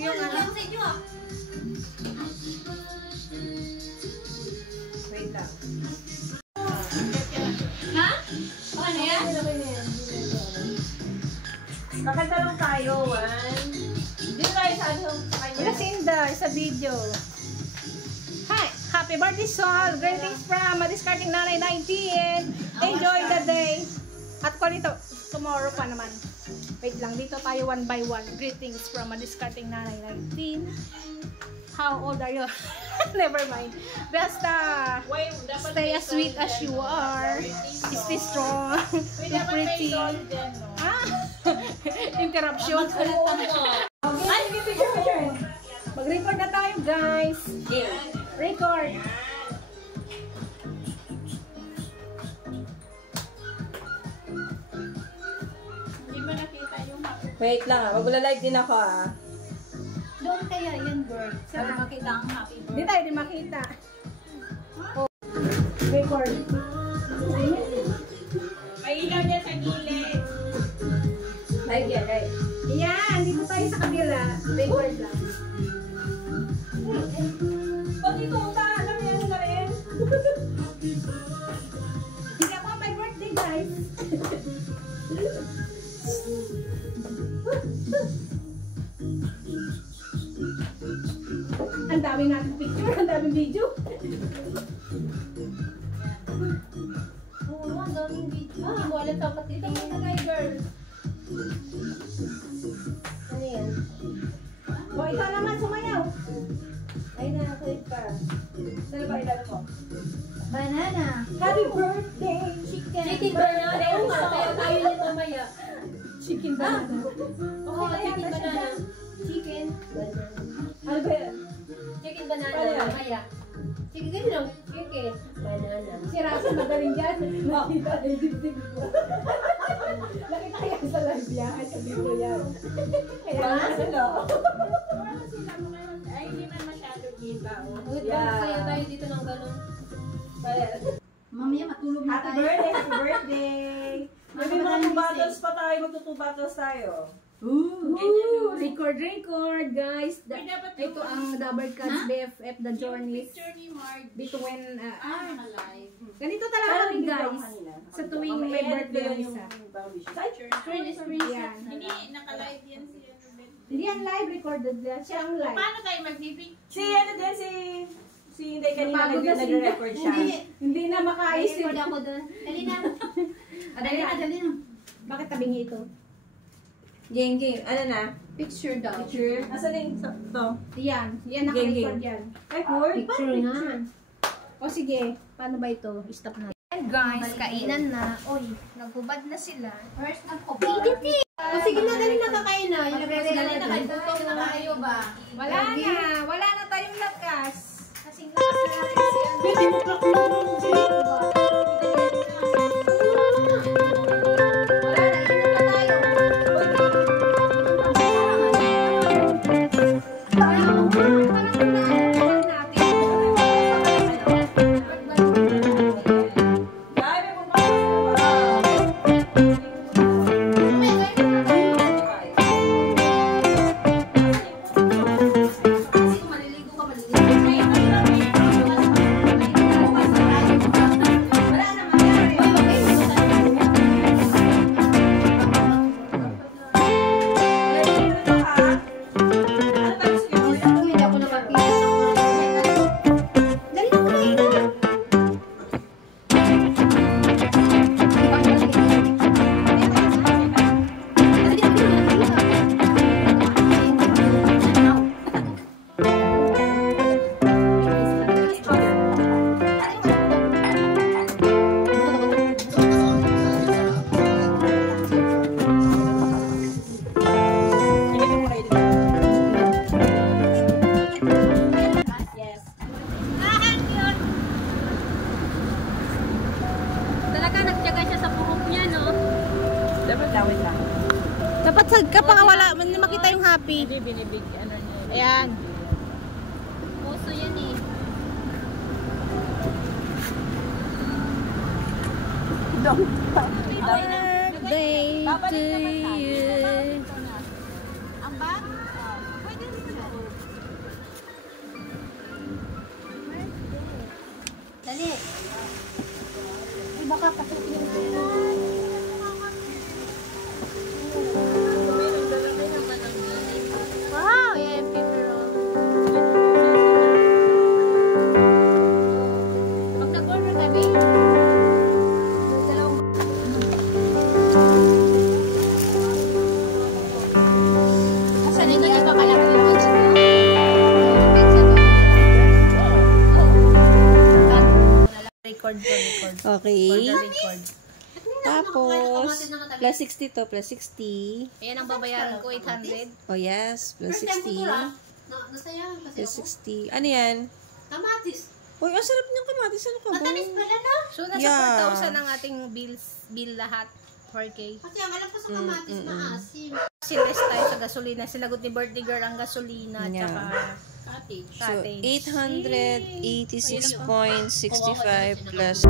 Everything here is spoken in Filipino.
Yung ano? Wait lang. Ha? Ano yan? Kakanta lang tayo, Juan. Dito tayo sa ano? Wala si Inda, sa video. Hi! Happy birthday, Sol! Greetings from Discarding Nanay 19. Enjoy the day. At ko dito, tomorrow pa naman. Wait lang, dito tayo one by one. Greetings from Discarding Nanay 19. How old are you? Never mind. Basta, stay as sweet as you are. Stay strong. Be pretty. Ah? Interruption. Ay, picture. Mag-record na tayo, guys. Record. Hindi mo nakita yung Wait lang ah, magla-live din ako ah. doon kaya yan, girl. Para makita ang happy birthday. Hindi tayo di makita. Oh. Record. May ilaw niya sa gilid. Live yan, right? Yan, dito tayo sa kabila. Record lang. Pag ito ka, alam mo yan na rin. Hindi ako my birthday, guys. Ang dami natin picture, ang dami video. Oo, ang daming video. Hindi mo alam dapat ito mo na kay girl. Ano yan? O, ikaw naman sumayaw. Ay, nakakulit pa. Saan ba ilalo mo? Banana. Happy birthday, chicken. Chicken banana. Oo nga, kaya tayo niya mamaya. Chicken banana. Oo, chicken banana. Chicken. Ano ba yan? Chicken banana. Ano yan? Mamaya. Chicken ganyan lang. Chicken. Banana. Si Rasa magaling dyan. Nakita na yung dibdib ko. Nakita kaya sa live yan. Sa video yan. Kaya Ano? Ay, hindi man masyado kita. Yeah. Kaya tayo dito ng ganun. Mamaya matulog na Happy tayo. birthday! Happy birthday! Maybe mga battles pa tayo, magtutu battles tayo. Ooh, record, guys. Dapat Ito ang Double Cuts BFF, The Journeys. Picture ni Mark. Between, Naka-live. ganito talaga kami, guys. Sa tuwing may birthday ng isa. Screen. Yan. Hindi, naka-live yan siya. Hindi yan live, recorded lang. Siya ang live. Paano tayo mag-picture? Si ano din, si Inday kanina Napagod na si nag-record siya. Hindi na makaisip. Record ako doon. Dali na. Dali na. Bakit tabingi ito? Game. Ano na? Picture daw. Picture? Asan yung to? Yan. Yan, naka-record yan. Record? Picture nga. O sige, paano ba ito? Stop na. And guys, kainan na. Oy, naghubad na sila. First ng COVID. O sige na, dali na kakain na. Dali na, gutom na kayo ba? Wala na tayong lakas. Kasing lakas na natin si Dapat kapag wala, makita yung happy. Hindi, binibig, ano niya. Ayan. Puso yan eh. Birthday to you. Ang bag? Pwede rin Okay. At hindi na ako Tapos, nakakain ng kamatis na matagal. plus 60 to, plus 60. Ayan ang babayaran ko, 800. Oh, yes. Plus First time ko 60. to lang. Nasayahan kasi Plus ako. 60. Ano yan? Kamatis. Uy, ang sarap ng kamatis. Ano ka ba? Matamis pala no? So, nasa Yeah. 4,000 ang ating bill lahat. 4K. Kasi ang alam ko sa kamatis maasim. Siles tayo sa gasolina. Sinagot ni birthday girl ang gasolina. Yeah. Tsaka Cottage. So, cottage. 886.65 plus